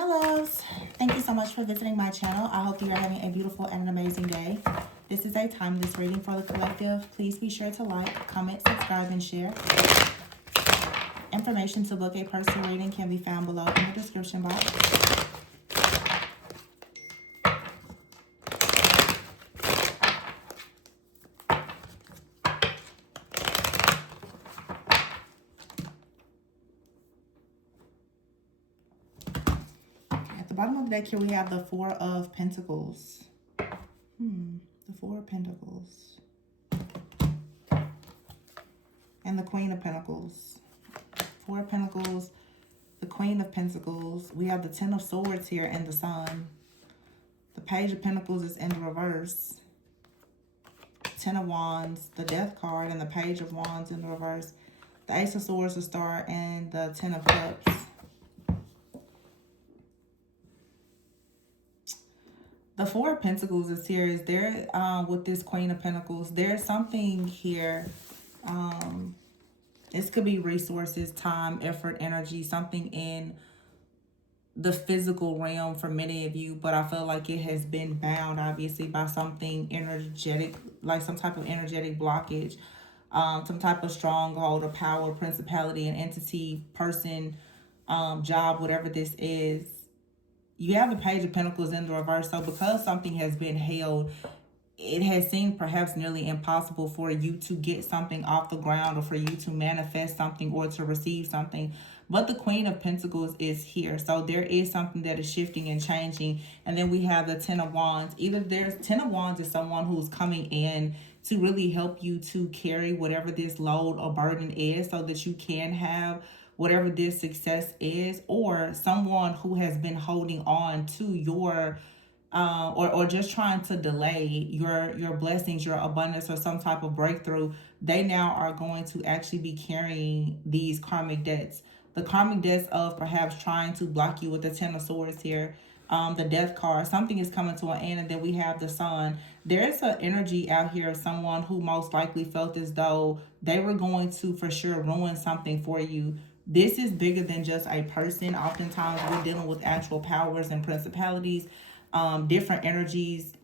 Hi loves, thank you so much for visiting my channel. I hope you are having a beautiful and an amazing day. This is a timeless reading for the collective. Please be sure to like, comment, subscribe, and share. Information to book a personal reading can be found below in the description box. At the bottom of the deck here we have the Four of Pentacles. The Four of Pentacles. And the Queen of Pentacles. Four of Pentacles, the Queen of Pentacles. We have the Ten of Swords here and the Sun. The Page of Pentacles is in the reverse. Ten of Wands, the Death card, and the Page of Wands in the reverse. The Ace of Swords, the Star, and the Ten of Cups. The Four of Pentacles is here. Is there with this Queen of Pentacles? There's something here. This could be resources, time, effort, energy, something in the physical realm for many of you, but I feel like it has been bound obviously by something energetic, like some type of energetic blockage, some type of stronghold or power, principality, an entity, person, job, whatever this is. You have the Page of Pentacles in the reverse. So because something has been held, it has seemed perhaps nearly impossible for you to get something off the ground or for you to manifest something or to receive something. But the Queen of Pentacles is here. So there is something that is shifting and changing. And then we have the Ten of Wands. Either there's Ten of Wands is someone who's coming in to really help you to carry whatever this load or burden is so that you can have whatever this success is, or someone who has been holding on to your or just trying to delay your blessings, your abundance, or some type of breakthrough. They now are going to actually be carrying these karmic debts. The karmic debts of perhaps trying to block you with the Ten of Swords here. The Death card, something is coming to an end, and then we have the Sun. There's an energy out here of someone who most likely felt as though they were going to for sure ruin something for you. This is bigger than just a person. Oftentimes we're dealing with actual powers and principalities, different energies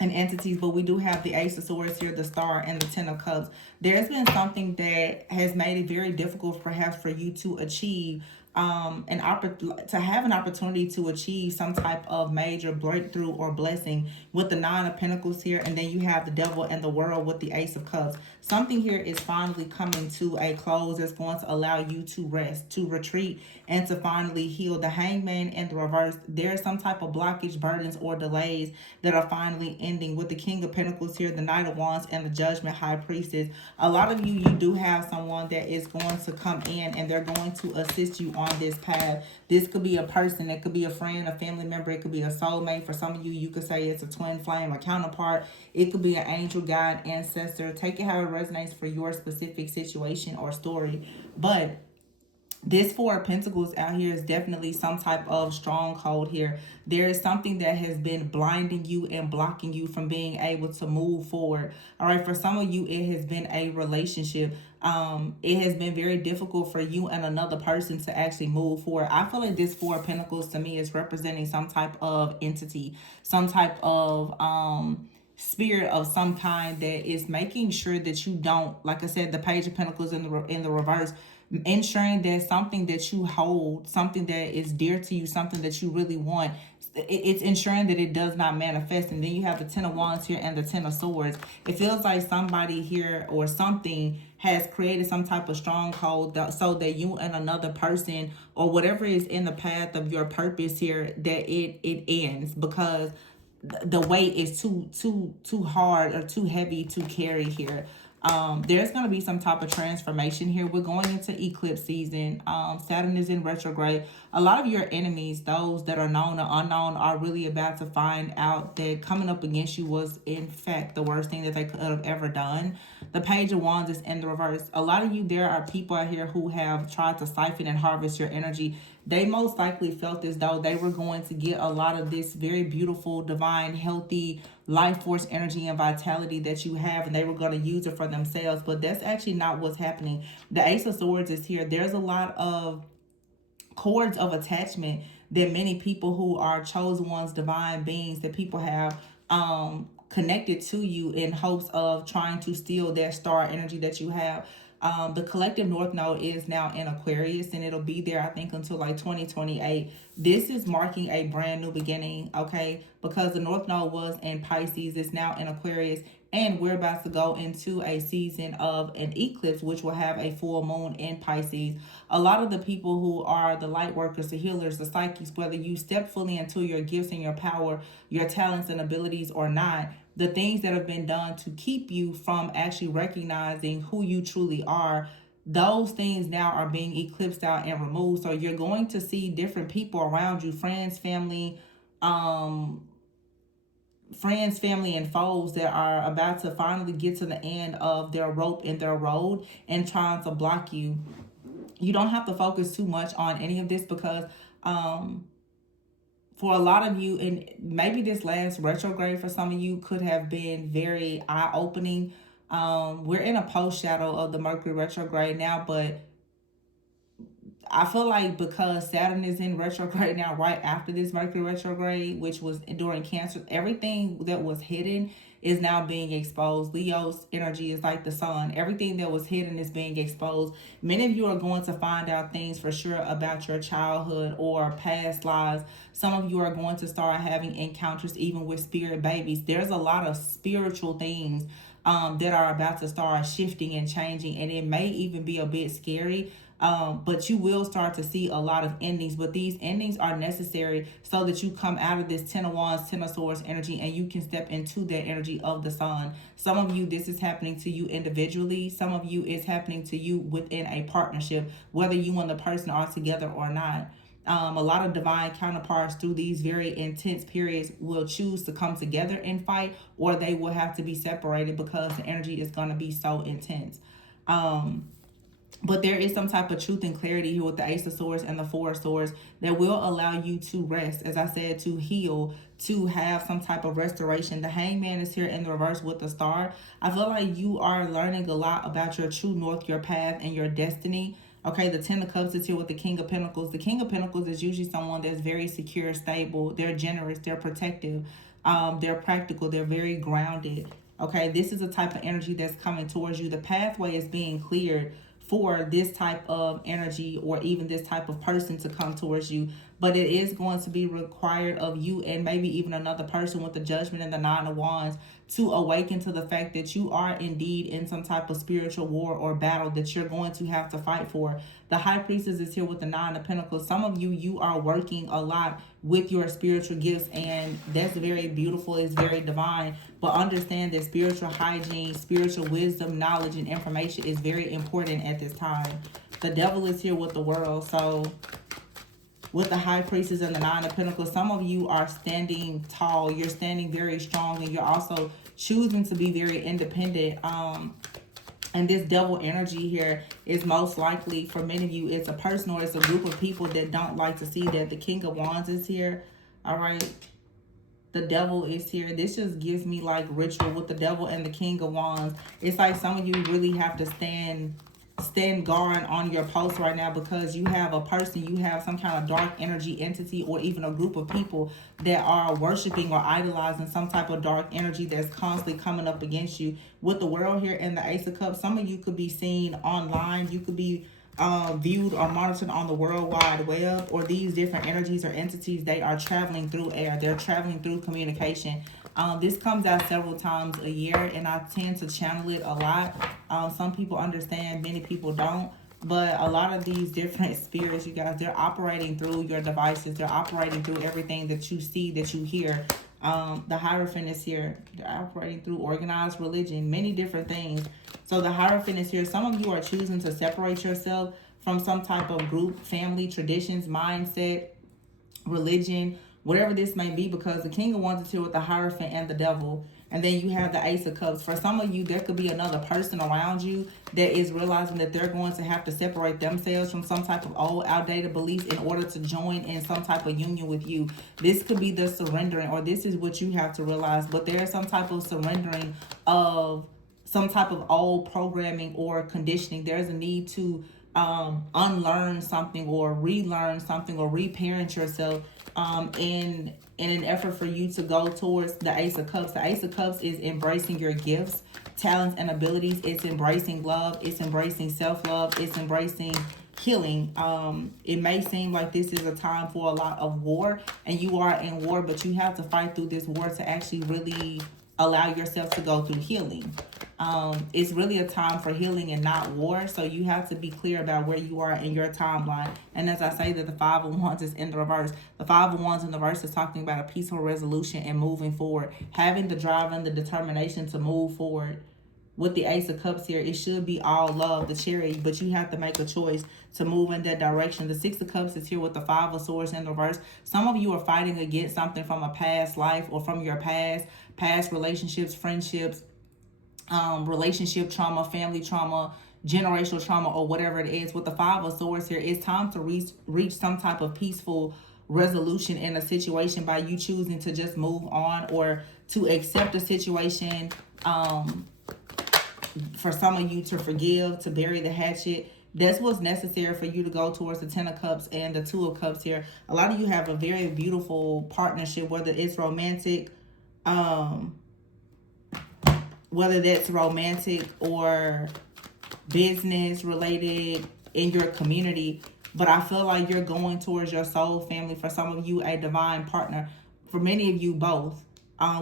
and entities, but we do have the Ace of Swords here, the Star, and the Ten of Cups. There's been something that has made it very difficult perhaps for you to achieve to have an opportunity to achieve some type of major breakthrough or blessing with the Nine of Pentacles here, and then you have the Devil and the World with the Ace of Cups. Something here is finally coming to a close that's going to allow you to rest, to retreat, and to finally heal. The Hangman in the reverse, there's some type of blockage, burdens, or delays that are finally ending with the King of Pentacles here, the Knight of Wands, and the Judgment High Priestess. A lot of you do have someone that is going to come in and they're going to assist you on this path. This could be a person, it could be a friend, a family member, it could be a soulmate. For some of you, you could say it's a twin flame, a counterpart. It could be an angel, guide, ancestor. Take it how it resonates for your specific situation or story. But this Four of Pentacles out here is definitely some type of stronghold here. There is something that has been blinding you and blocking you from being able to move forward. All right, for some of you, it has been a relationship. It has been very difficult for you and another person to actually move forward. I feel like this Four of Pentacles to me is representing some type of entity, some type of spirit of some kind that is making sure that you don't, like I said, the Page of Pentacles in the reverse, ensuring that something that you hold, something that is dear to you, something that you really want, it's ensuring that it does not manifest. And then you have the Ten of Wands here and the Ten of Swords. It feels like somebody here or something has created some type of stronghold so that you and another person or whatever is in the path of your purpose here, that it ends because the weight is too hard or too heavy to carry here. There's going to be some type of transformation here. We're going into eclipse season. Saturn is in retrograde. A lot of your enemies, those that are known or unknown, are really about to find out that coming up against you was in fact the worst thing that they could have ever done. The Page of Wands is in the reverse. A lot of you, there are people out here who have tried to siphon and harvest your energy. They most likely felt as though they were going to get a lot of this very beautiful, divine, healthy life force energy and vitality that you have, and they were going to use it for themselves. But that's actually not what's happening. The Ace of Swords is here. There's a lot of cords of attachment than many people who are chosen ones, divine beings that people have connected to you in hopes of trying to steal that star energy that you have. The collective North Node is now in Aquarius, and it'll be there, I think, until like 2028. This is marking a brand new beginning, okay? Because the North Node was in Pisces, it's now in Aquarius, and we're about to go into a season of an eclipse, which will have a full moon in Pisces. A lot of the people who are the light workers, the healers, the psychics, whether you step fully into your gifts and your power, your talents and abilities or not, the things that have been done to keep you from actually recognizing who you truly are, those things now are being eclipsed out and removed. So you're going to see different people around you, friends, family, and foes that are about to finally get to the end of their rope and their road and trying to block you. You don't have to focus too much on any of this because for a lot of you, and maybe this last retrograde for some of you could have been very eye-opening. We're in a post-shadow of the Mercury retrograde now, but I feel like because Saturn is in retrograde now, right after this Mercury retrograde, which was during Cancer, everything that was hidden is now being exposed. Leo's energy is like the sun. Everything that was hidden is being exposed. Many of you are going to find out things for sure about your childhood or past lives. Some of you are going to start having encounters even with spirit babies. There's a lot of spiritual things that are about to start shifting and changing, and it may even be a bit scary. But you will start to see a lot of endings, but these endings are necessary so that you come out of this 10 of Wands, 10 of Swords energy, and you can step into that energy of the sun. Some of you, this is happening to you individually. Some of you, it's happening to you within a partnership, whether you and the person are together or not. A lot of divine counterparts through these very intense periods will choose to come together and fight, or they will have to be separated because the energy is going to be so intense. But there is some type of truth and clarity here with the Ace of Swords and the Four of Swords that will allow you to rest, as I said, to heal, to have some type of restoration. The Hangman is here in the reverse with the Star. I feel like you are learning a lot about your true north, your path, and your destiny. Okay, the Ten of Cups is here with the King of Pentacles. The King of Pentacles is usually someone that's very secure, stable. They're generous. They're protective. They're practical. They're very grounded. Okay, this is a type of energy that's coming towards you. The pathway is being cleared for this type of energy or even this type of person to come towards you. But it is going to be required of you and maybe even another person with the Judgment and the Nine of Wands to awaken to the fact that you are indeed in some type of spiritual war or battle that you're going to have to fight for. The High Priestess is here with the Nine of Pentacles. Some of you, you are working a lot with your spiritual gifts, and that's very beautiful. It's very divine. But understand that spiritual hygiene, spiritual wisdom, knowledge, and information is very important at this time. The Devil is here with the World. So with the High Priestess and the Nine of Pentacles, some of you are standing tall. You're standing very strong, and you're also choosing to be very independent. And this Devil energy here is most likely, for many of you, it's a person or it's a group of people that don't like to see that the King of Wands is here. All right. The Devil is here. This just gives me like ritual with the Devil and the King of Wands. It's like some of you really have to stand guard on your post right now, because you have a person, you have some kind of dark energy entity or even a group of people that are worshiping or idolizing some type of dark energy that's constantly coming up against you. With the World here and the Ace of Cups, some of you could be seen online. You could be viewed or monitored on the World Wide Web, or these different energies or entities, they are traveling through air. They're traveling through communication. This comes out several times a year, and I tend to channel it a lot. Some people understand, many people don't. But a lot of these different spirits, you guys, they're operating through your devices. They're operating through everything that you see, that you hear. The Hierophant is here. They're operating through organized religion, many different things. So the Hierophant is here. Some of you are choosing to separate yourself from some type of group, family, traditions, mindset, religion, whatever this may be, because the King of Wands is here with the Hierophant and the Devil. And then you have the Ace of Cups. For some of you, there could be another person around you that is realizing that they're going to have to separate themselves from some type of old, outdated beliefs in order to join in some type of union with you. This could be the surrendering, or this is what you have to realize. But there is some type of surrendering of some type of old programming or conditioning. There's a need to unlearn something or relearn something or reparent yourself in an effort for you to go towards the Ace of Cups. The Ace of Cups is embracing your gifts, talents, and abilities. It's embracing love. It's embracing self-love. It's embracing healing. It may seem like this is a time for a lot of war, and you are in war, but you have to fight through this war to actually really allow yourself to go through healing. It's really a time for healing and not war. So you have to be clear about where you are in your timeline. And as I say that the Five of Wands is in the reverse. The Five of Wands in the reverse is talking about a peaceful resolution and moving forward. Having the drive and the determination to move forward. With the Ace of Cups here, it should be all love, the Chariot, but you have to make a choice to move in that direction. The Six of Cups is here with the Five of Swords in reverse. Some of you are fighting against something from a past life or from your past relationships, friendships, relationship trauma, family trauma, generational trauma, or whatever it is. With the Five of Swords here, it's time to reach some type of peaceful resolution in a situation by you choosing to just move on or to accept a situation. For some of you to forgive, to bury the hatchet. That's what's necessary for you to go towards the Ten of Cups and the Two of Cups here. A lot of you have a very beautiful partnership, whether it's romantic, whether that's romantic or business related in your community. But I feel like you're going towards your soul family. For some of you, a divine partner. For many of you, both.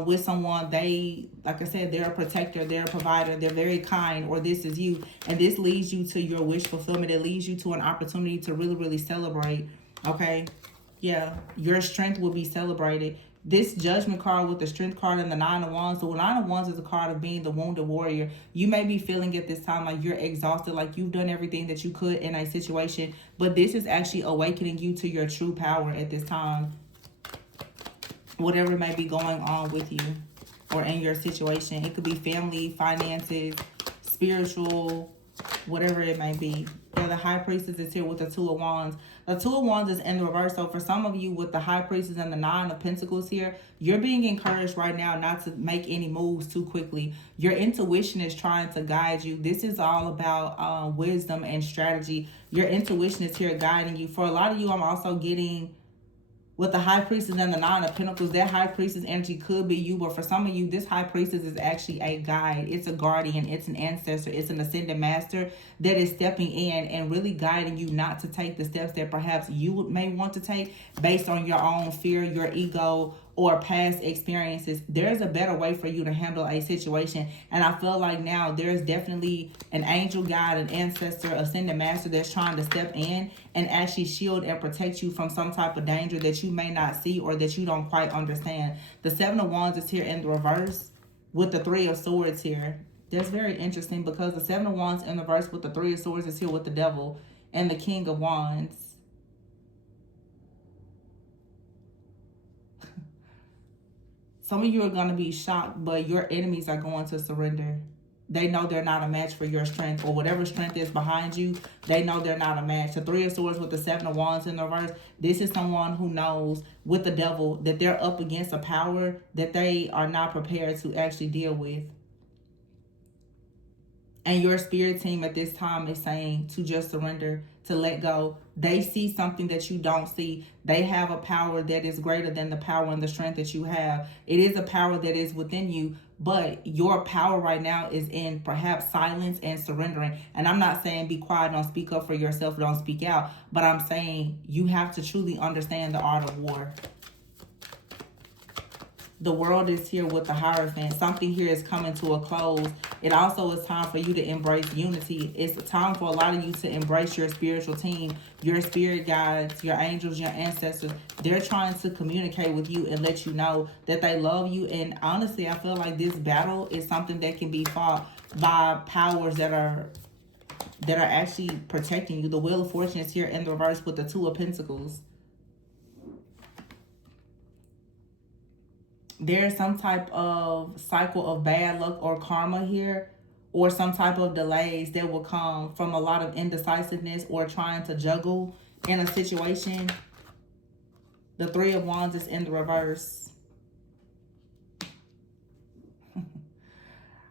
With someone, like I said, they're a protector, they're a provider, they're very kind, or this is you. And this leads you to your wish fulfillment. It leads you to an opportunity to really, really celebrate. Okay? Yeah, your strength will be celebrated. This Judgment card with the Strength card and the Nine of Wands. The Nine of Wands is a card of being the wounded warrior. You may be feeling at this time like you're exhausted, like you've done everything that you could in a situation. But this is actually awakening you to your true power at this time. Whatever may be going on with you or in your situation. It could be family, finances, spiritual, whatever it may be. Yeah, the High Priestess is here with the Two of Wands. The Two of Wands is in the reverse. So for some of you with the High Priestess and the Nine of Pentacles here, you're being encouraged right now not to make any moves too quickly. Your intuition is trying to guide you. This is all about wisdom and strategy. Your intuition is here guiding you. For a lot of you, I'm also getting... with the High Priestess and the Nine of Pentacles, that High Priestess energy could be you. But for some of you, this High Priestess is actually a guide. It's a guardian. It's an ancestor. It's an ascended master that is stepping in and really guiding you not to take the steps that perhaps you may want to take based on your own fear, your ego, or past experiences. There's a better way for you to handle a situation. And I feel like now there's definitely an angel guide, an ancestor, ascended master that's trying to step in and actually shield and protect you from some type of danger that you may not see or that you don't quite understand. The Seven of Wands is here in the reverse with the Three of Swords here. That's very interesting because the Seven of Wands in the reverse with the Three of Swords is here with the Devil and the King of Wands. Some of you are going to be shocked, but your enemies are going to surrender. They know they're not a match for your strength, or whatever strength is behind you, they know they're not a match. The Three of Swords with the Seven of Wands in the reverse, this is someone who knows with the Devil that they're up against a power that they are not prepared to actually deal with. And your spirit team at this time is saying to just surrender, to let go. They see something that you don't see. They have a power that is greater than the power and the strength that you have. It is a power that is within you, but your power right now is in perhaps silence and surrendering. And I'm not saying be quiet, don't speak up for yourself, don't speak out. But I'm saying you have to truly understand the art of war. The world is here with the Hierophant. Something here is coming to a close. It also is time for you to embrace unity. It's time for a lot of you to embrace your spiritual team, your spirit guides, your angels, your ancestors. They're trying to communicate with you and let you know that they love you. And honestly, I feel like this battle is something that can be fought by powers that are actually protecting you. The Wheel of Fortune is here in the reverse with the Two of Pentacles. There's some type of cycle of bad luck or karma here, or some type of delays that will come from a lot of indecisiveness or trying to juggle in a situation. The Three of Wands is in the reverse.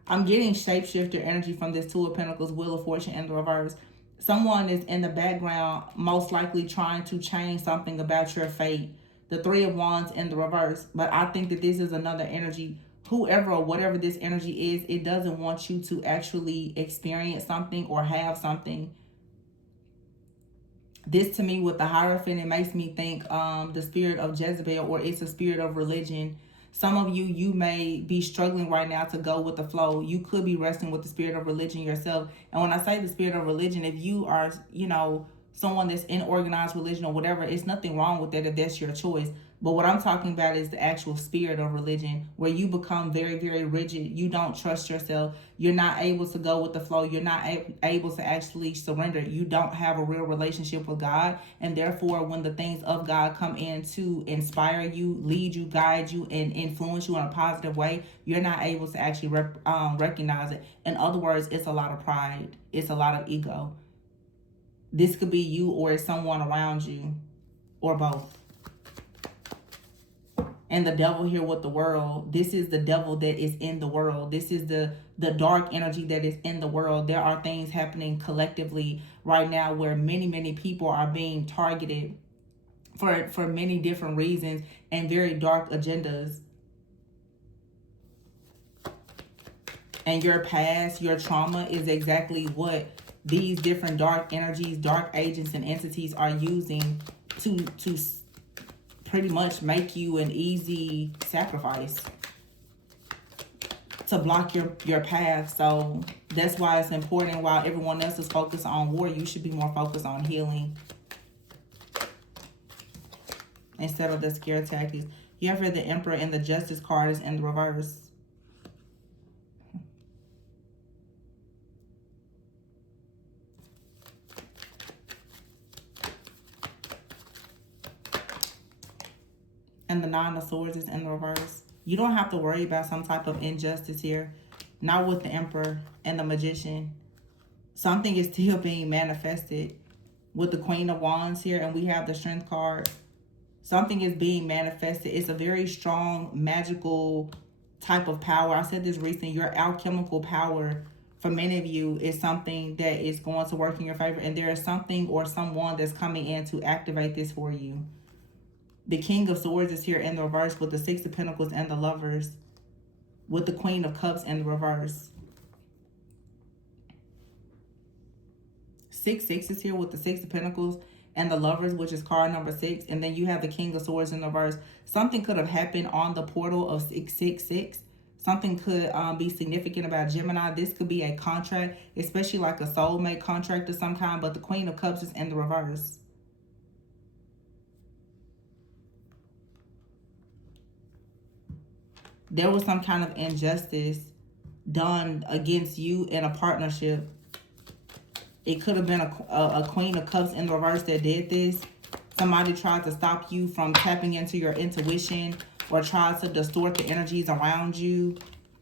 I'm getting shapeshifter energy from this Two of Pentacles, Wheel of Fortune in the reverse. Someone is in the background, most likely trying to change something about your fate. The Three of Wands in the reverse. But I think that this is another energy. Whoever or whatever this energy is, it doesn't want you to actually experience something or have something. This to me with the Hierophant, it makes me think the spirit of Jezebel, or it's a spirit of religion. Some of you, you may be struggling right now to go with the flow. You could be wrestling with the spirit of religion yourself. And when I say the spirit of religion, if you are, someone that's in organized religion or whatever, it's nothing wrong with that if that's your choice. But what I'm talking about is the actual spirit of religion, where you become very, very rigid. You don't trust yourself. You're not able to go with the flow. You're not able to actually surrender. You don't have a real relationship with God. And therefore, when the things of God come in to inspire you, lead you, guide you, and influence you in a positive way, you're not able to actually recognize it. In other words, it's a lot of pride. It's a lot of ego. This could be you, or it's someone around you, or both. And the devil here with the world, this is the devil that is in the world. This is the dark energy that is in the world. There are things happening collectively right now where many, many people are being targeted for many different reasons and very dark agendas. And your past, your trauma is exactly what these different dark energies, dark agents, and entities are using to pretty much make you an easy sacrifice to block your path. So that's why it's important. While everyone else is focused on war, you should be more focused on healing instead of the scare tactics. You have here the Emperor, and the Justice card is in the reverse. And the Nine of Swords is in the reverse. You don't have to worry about some type of injustice here. Not with the Emperor and the Magician. Something is still being manifested with the Queen of Wands here, and we have the Strength card. Something is being manifested. It's a very strong, magical type of power. I said this recently. Your alchemical power, for many of you, is something that is going to work in your favor. And there is something or someone that's coming in to activate this for you. The King of Swords is here in the reverse with the Six of Pentacles and the Lovers, with the Queen of Cups in the reverse. 6-6 is here with the Six of Pentacles and the Lovers, which is card number 6. And then you have the King of Swords in the reverse. Something could have happened on the portal of 666. Something could be significant about Gemini. This could be a contract, especially like a soulmate contract of some kind. But the Queen of Cups is in the reverse. There was some kind of injustice done against you in a partnership. It could have been a Queen of Cups in the reverse that did this. Somebody tried to stop you from tapping into your intuition, or tried to distort the energies around you.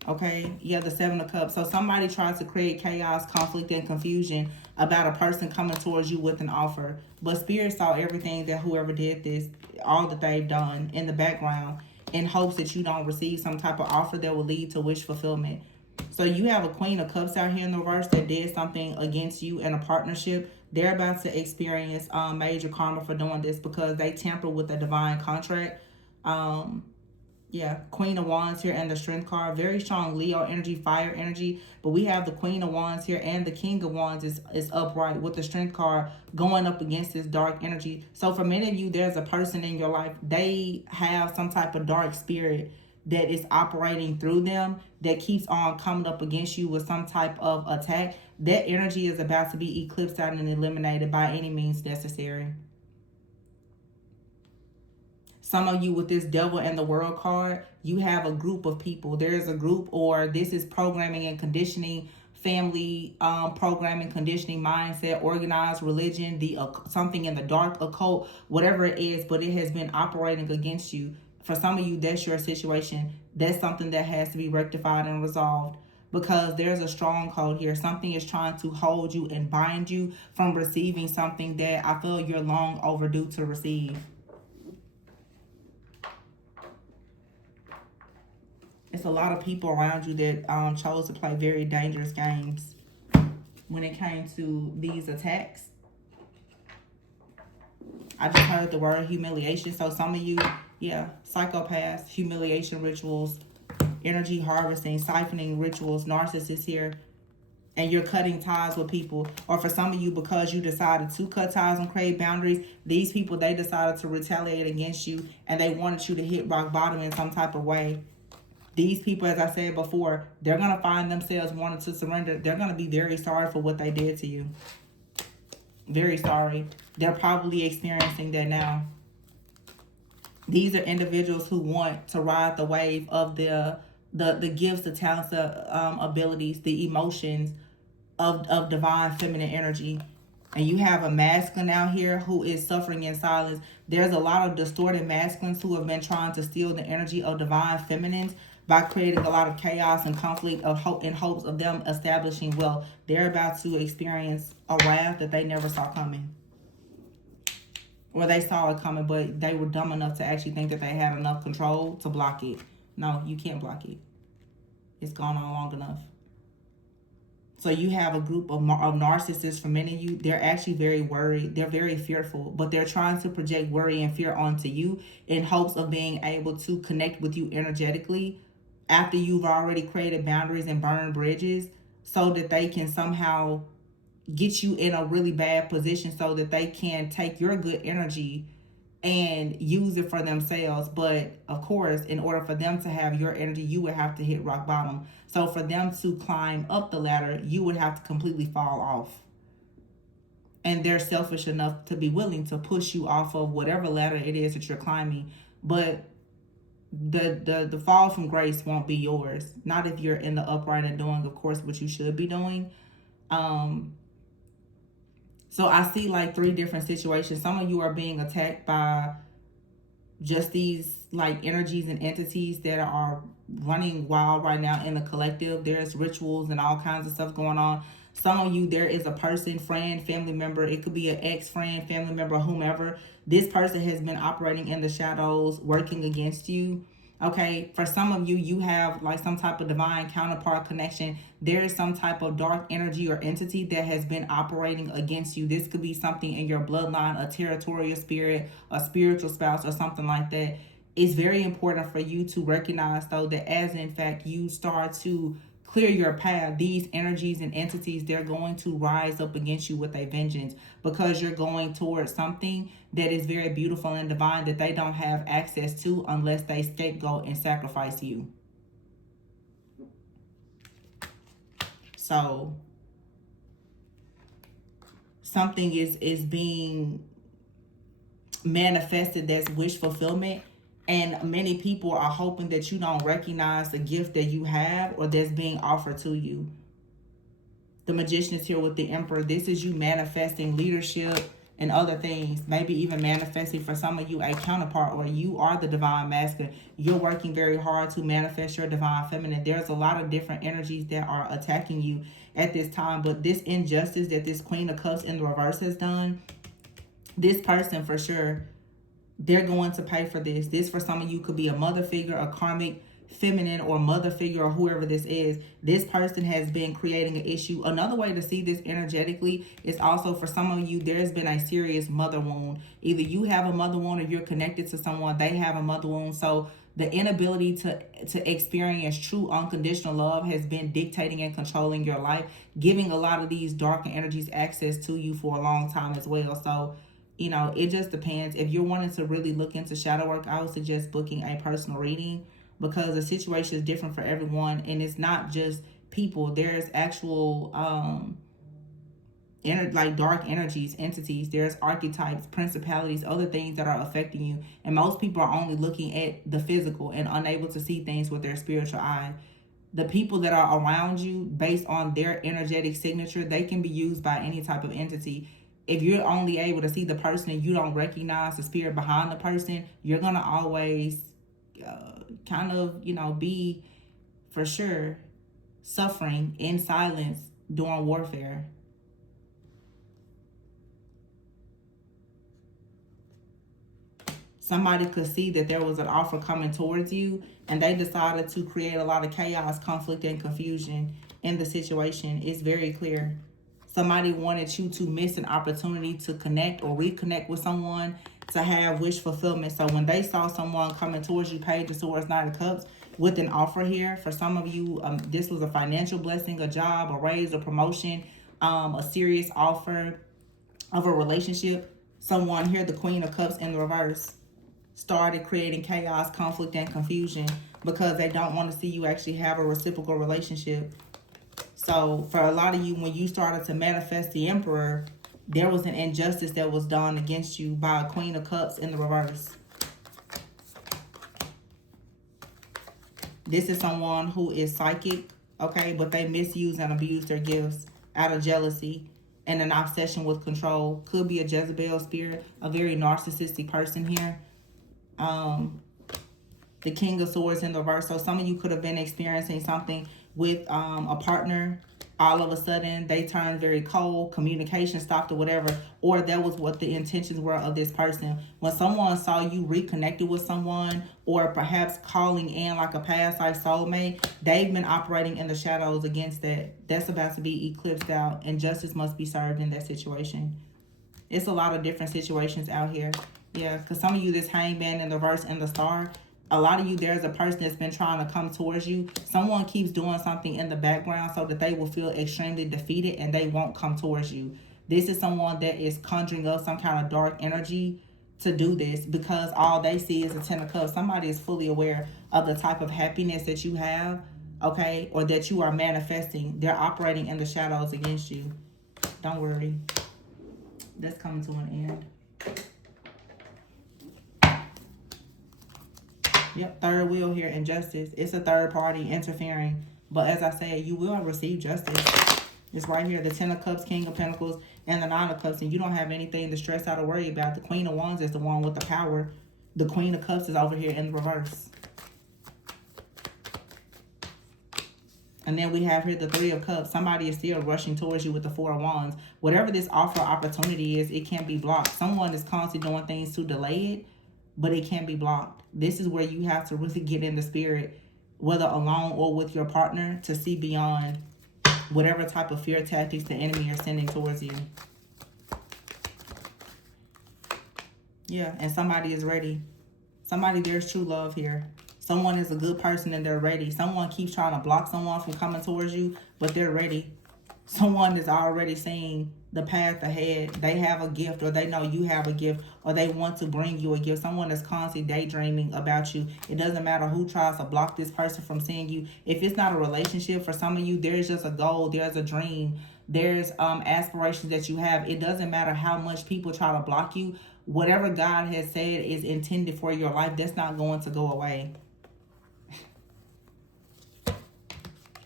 Okay, yeah, the Seven of Cups. So somebody tried to create chaos, conflict, and confusion about a person coming towards you with an offer. But Spirit saw everything that whoever did this, all that they've done in the background, in hopes that you don't receive some type of offer that will lead to wish fulfillment. So you have a Queen of Cups out here in the reverse that did something against you in a partnership. They're about to experience major karma for doing this, because they tampered with a divine contract. Yeah, Queen of Wands here and the Strength card. Very strong Leo energy, fire energy. But we have the Queen of Wands here, and the King of Wands is upright with the Strength card going up against this dark energy. So for many of you, there's a person in your life. They have some type of dark spirit that is operating through them that keeps on coming up against you with some type of attack. That energy is about to be eclipsed out and eliminated by any means necessary. Some of you with this Devil and the World card, you have a group of people. There is a group, or this is programming and conditioning, family programming, conditioning, mindset, organized religion, the something in the dark, occult, whatever it is, but it has been operating against you. For some of you, that's your situation. That's something that has to be rectified and resolved, because there's a stronghold here. Something is trying to hold you and bind you from receiving something that I feel you're long overdue to receive. It's a lot of people around you that chose to play very dangerous games. when it came to these attacks. I just heard the word humiliation. So some of you, yeah, psychopaths, humiliation rituals, energy harvesting, siphoning rituals, narcissists here, and you're cutting ties with people. Or for some of you, because you decided to cut ties and create boundaries, these people, they decided to retaliate against you and they wanted you to hit rock bottom in some type of way. These people, as I said before, they're going to find themselves wanting to surrender. They're going to be very sorry for what they did to you. Very sorry. They're probably experiencing that now. These are individuals who want to ride the wave of the gifts, the talents, the abilities, the emotions of divine feminine energy. And you have a masculine out here who is suffering in silence. There's a lot of distorted masculines who have been trying to steal the energy of divine feminines by creating a lot of chaos and conflict of hope in hopes of them establishing wealth. They're about to experience a wrath that they never saw coming. Or they saw it coming, but they were dumb enough to actually think that they had enough control to block it. No, you can't block it. It's gone on long enough. So you have a group of narcissists. For many of you, they're actually very worried. They're very fearful, but they're trying to project worry and fear onto you in hopes of being able to connect with you energetically after you've already created boundaries and burned bridges, so that they can somehow get you in a really bad position so that they can take your good energy and use it for themselves. But of course, in order for them to have your energy, you would have to hit rock bottom. So for them to climb up the ladder, you would have to completely fall off. And they're selfish enough to be willing to push you off of whatever ladder it is that you're climbing. But the fall from grace won't be yours. Not if you're in the upright and doing, of course, what you should be doing. So I see like 3 different situations. Some of you are being attacked by just these like energies and entities that are running wild right now in the collective. There's rituals and all kinds of stuff going on. Some of you, there is a person, friend, family member. It could be an ex-friend, family member, whomever. This person has been operating in the shadows, working against you. Okay, for some of you, you have like some type of divine counterpart connection. There is some type of dark energy or entity that has been operating against you. This could be something in your bloodline, a territorial spirit, a spiritual spouse, or something like that. It's very important for you to recognize, though, that as in fact you start to clear your path, these energies and entities, they're going to rise up against you with a vengeance, because you're going towards something that is very beautiful and divine that they don't have access to unless they scapegoat and sacrifice you. So something is being manifested that's wish fulfillment, and many people are hoping that you don't recognize the gift that you have or that's being offered to you. The Magician is here with the Emperor. This is you manifesting leadership and other things. Maybe even manifesting for some of you a counterpart, or you are the divine masculine. You're working very hard to manifest your divine feminine. There's a lot of different energies that are attacking you at this time. But this injustice that this Queen of Cups in the reverse has done, this person for sure, they're going to pay for this. This for some of you could be a mother figure, a karmic feminine or mother figure, or whoever this is. This person has been creating an issue. Another way to see this energetically is also for some of you, there's been a serious mother wound. Either you have a mother wound or you're connected to someone, they have a mother wound. So the inability to experience true unconditional love has been dictating and controlling your life, giving a lot of these darker energies access to you for a long time as well. So you know, it just depends. If you're wanting to really look into shadow work, I would suggest booking a personal reading, because the situation is different for everyone, and it's not just people. There's actual like dark energies, entities. There's archetypes, principalities, other things that are affecting you, and most people are only looking at the physical and unable to see things with their spiritual eye. The people that are around you, based on their energetic signature, they can be used by any type of entity. If you're only able to see the person and you don't recognize the spirit behind the person, you're going to always kind of, be for sure suffering in silence during warfare. Somebody could see that there was an offer coming towards you, and they decided to create a lot of chaos, conflict, and confusion in the situation. It's very clear. Somebody wanted you to miss an opportunity to connect or reconnect with someone, to have wish fulfillment. So when they saw someone coming towards you, Page of Swords, Knight of Cups, with an offer here, for some of you, this was a financial blessing, a job, a raise, a promotion, a serious offer of a relationship. Someone here, the Queen of Cups in the reverse, started creating chaos, conflict, and confusion because they don't want to see you actually have a reciprocal relationship. So for a lot of you, when you started to manifest the Emperor, there was an injustice that was done against you by a Queen of Cups in the reverse. This is someone who is psychic, okay, but they misuse and abuse their gifts out of jealousy and an obsession with control. Could be a Jezebel spirit, a very narcissistic person here. The King of Swords in the reverse. So some of you could have been experiencing something with a partner. All of a sudden, they turned very cold, communication stopped or whatever, or that was what the intentions were of this person. When someone saw you reconnected with someone, or perhaps calling in like a past life soulmate, they've been operating in the shadows against that. That's about to be eclipsed out, and justice must be served in that situation. It's a lot of different situations out here. Yeah, because some of you, this Hangman in the reverse and the Star, a lot of you, there's a person that's been trying to come towards you. Someone keeps doing something in the background so that they will feel extremely defeated and they won't come towards you. This is someone that is conjuring up some kind of dark energy to do this because all they see is a Ten of Cups. Somebody is fully aware of the type of happiness that you have, okay, or that you are manifesting. They're operating in the shadows against you. Don't worry. That's coming to an end. Yep, third wheel here, injustice. It's a third party interfering. But as I said, you will receive justice. It's right here, the Ten of Cups, King of Pentacles, and the Nine of Cups. And you don't have anything to stress out or worry about. The Queen of Wands is the one with the power. The Queen of Cups is over here in the reverse. And then we have here the Three of Cups. Somebody is still rushing towards you with the Four of Wands. Whatever this offer opportunity is, it can't be blocked. Someone is constantly doing things to delay it, but it can't be blocked. This is where you have to really get in the spirit, whether alone or with your partner, to see beyond whatever type of fear tactics the enemy are sending towards you. Yeah, and somebody is ready. Somebody, there's true love here. Someone is a good person and they're ready. Someone keeps trying to block someone from coming towards you, but they're ready. Someone is already seeing the path ahead. They have a gift, or they know you have a gift, or they want to bring you a gift. Someone is constantly daydreaming about you. It doesn't matter who tries to block this person from seeing you. If it's not a relationship, for some of you, there's just a goal, there's a dream, there's aspirations that you have. It doesn't matter how much people try to block you. Whatever God has said is intended for your life, that's not going to go away.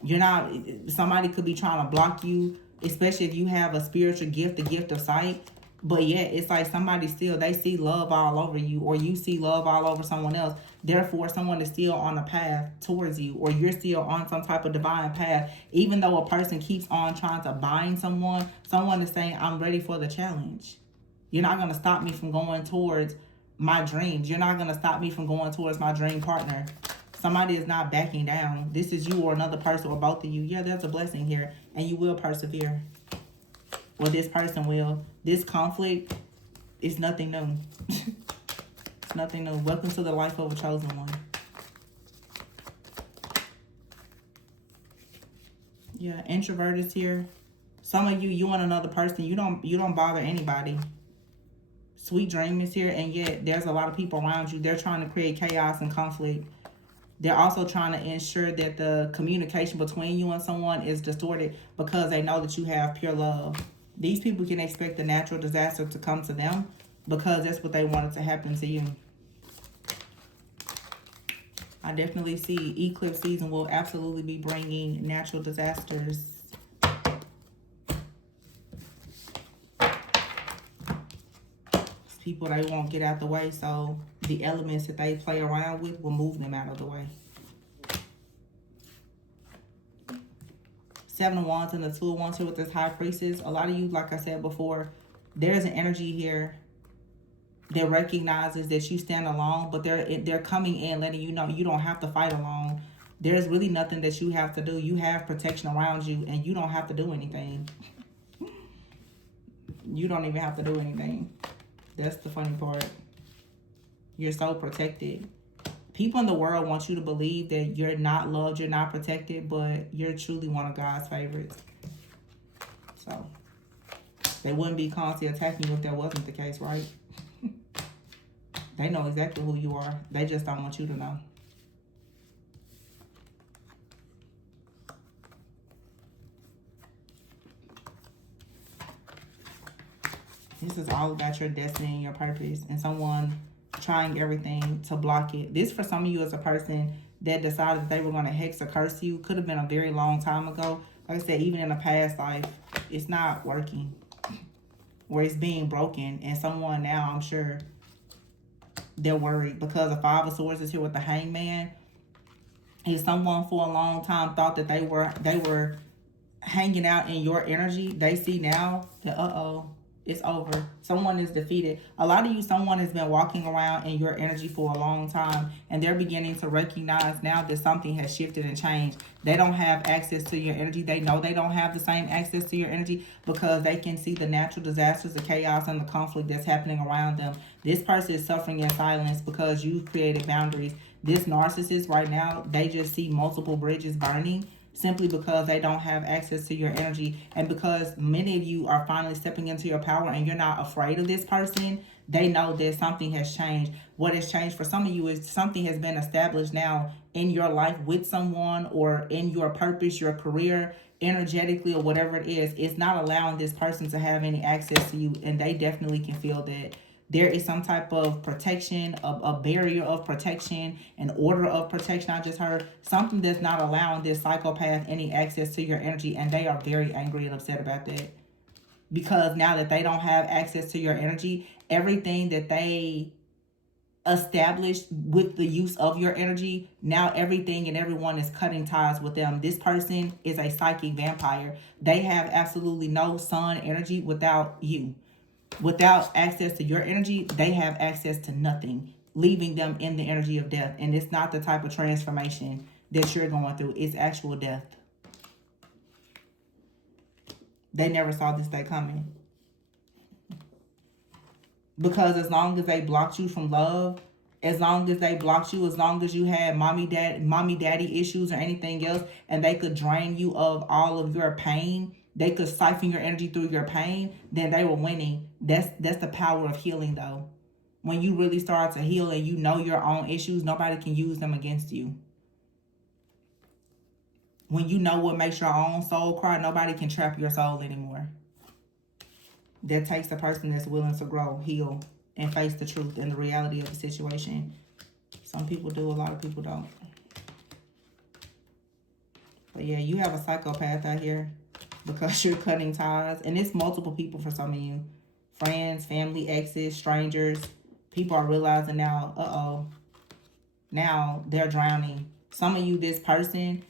You're not, somebody could be trying to block you, especially if you have a spiritual gift, the gift of sight. But yet, it's like somebody still, they see love all over you, or you see love all over someone else. Therefore, someone is still on a path towards you, or you're still on some type of divine path. Even though a person keeps on trying to bind someone, someone is saying, I'm ready for the challenge. You're not going to stop me from going towards my dreams. You're not going to stop me from going towards my dream partner. Somebody is not backing down. This is you or another person or both of you. Yeah, there's a blessing here. And you will persevere. Or this person will. This conflict is nothing new. It's nothing new. Welcome to the life of a chosen one. Yeah, introvert is here. Some of you and another person, you don't bother anybody. Sweet dream is here, and yet there's a lot of people around you. They're trying to create chaos and conflict. They're also trying to ensure that the communication between you and someone is distorted because they know that you have pure love. These people can expect a natural disaster to come to them because that's what they wanted to happen to you. I definitely see eclipse season will absolutely be bringing natural disasters. People, they won't get out the way, so the elements that they play around with will move them out of the way. Seven of Wands and the Two of Wands here with this High Priestess. A lot of you, like I said before, there's an energy here that recognizes that you stand alone, but they're coming in letting you know you don't have to fight alone. There's really nothing that you have to do. You have protection around you, and you don't have to do anything. You don't even have to do anything. That's the funny part. You're so protected. People in the world want you to believe that you're not loved, you're not protected, but you're truly one of God's favorites. So, they wouldn't be constantly attacking you if that wasn't the case, right? They know exactly who you are. They just don't want you to know. This is all about your destiny and your purpose, and someone trying everything to block it. This for some of you as a person that decided they were going to hex or curse you. Could have been a very long time ago. Like I said, even in a past life, it's not working. Or it's being broken. And someone now, I'm sure, they're worried because the Five of Swords is here with the Hangman. And someone for a long time thought that they were hanging out in your energy. They see now that, it's over. Someone is defeated. A lot of you, someone has been walking around in your energy for a long time, and they're beginning to recognize now that something has shifted and changed. They don't have access to your energy. They know they don't have the same access to your energy because they can see the natural disasters, the chaos, and the conflict that's happening around them. This person is suffering in silence because you've created boundaries. This narcissist right now, they just see multiple bridges burning simply because they don't have access to your energy. And because many of you are finally stepping into your power and you're not afraid of this person, they know that something has changed. What has changed for some of you is something has been established now in your life with someone or in your purpose, your career, energetically, or whatever it is. It's not allowing this person to have any access to you, and they definitely can feel that. There is some type of protection, a barrier of protection, an order of protection. I just heard something that's not allowing this psychopath any access to your energy, and they are very angry and upset about that. Because now that they don't have access to your energy, everything that they established with the use of your energy, now everything and everyone is cutting ties with them. This person is a psychic vampire. They have absolutely no sun energy without you. Without access to your energy, they have access to nothing, leaving them in the energy of death. And it's not the type of transformation that you're going through. It's actual death. They never saw this day coming. Because as long as they blocked you from love, as long as they blocked you, as long as you had mommy daddy issues or anything else, and they could drain you of all of your pain, they could siphon your energy through your pain, then they were winning. That's the power of healing, though. When you really start to heal and you know your own issues, nobody can use them against you. When you know what makes your own soul cry, nobody can trap your soul anymore. That takes a person that's willing to grow, heal, and face the truth and the reality of the situation. Some people do, a lot of people don't. But yeah, you have a psychopath out here because you're cutting ties. And it's multiple people for some of you. Friends, family, exes, strangers. People are realizing now, now they're drowning. Some of you, this person,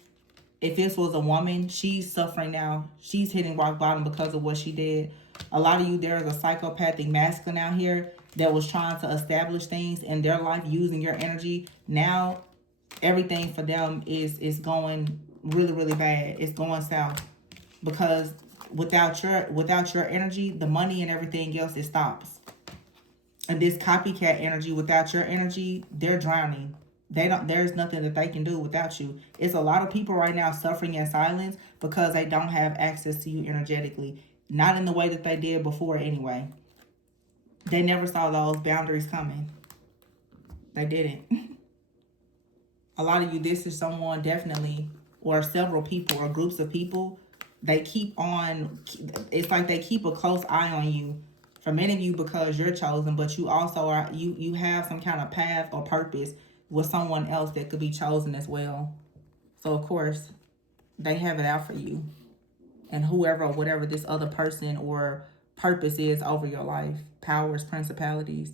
if this was a woman, she's suffering now. She's hitting rock bottom because of what she did. A lot of you, there is a psychopathic masculine out here that was trying to establish things in their life using your energy. Now, everything for them is going really, really bad. It's going south. Because without your energy, the money and everything else, it stops. And this copycat energy, without your energy, they're drowning. There's nothing that they can do without you. It's a lot of people right now suffering in silence because they don't have access to you energetically. Not in the way that they did before anyway. They never saw those boundaries coming. They didn't. A lot of you, this is someone definitely, or several people or groups of people, they keep on, it's like they keep a close eye on you. For many of you, because you're chosen, but you also are, you have some kind of path or purpose with someone else that could be chosen as well. So of course, they have it out for you. And whoever or whatever this other person or purpose is over your life, powers, principalities,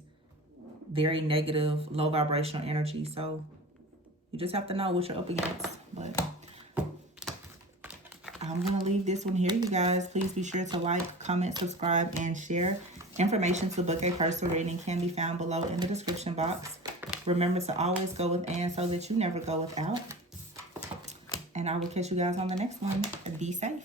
very negative, low vibrational energy. So you just have to know what you're up against. But I'm going to leave this one here, you guys. Please be sure to like, comment, subscribe, and share. Information to book a personal reading can be found below in the description box. Remember to always go with and so that you never go without. And I will catch you guys on the next one. Be safe.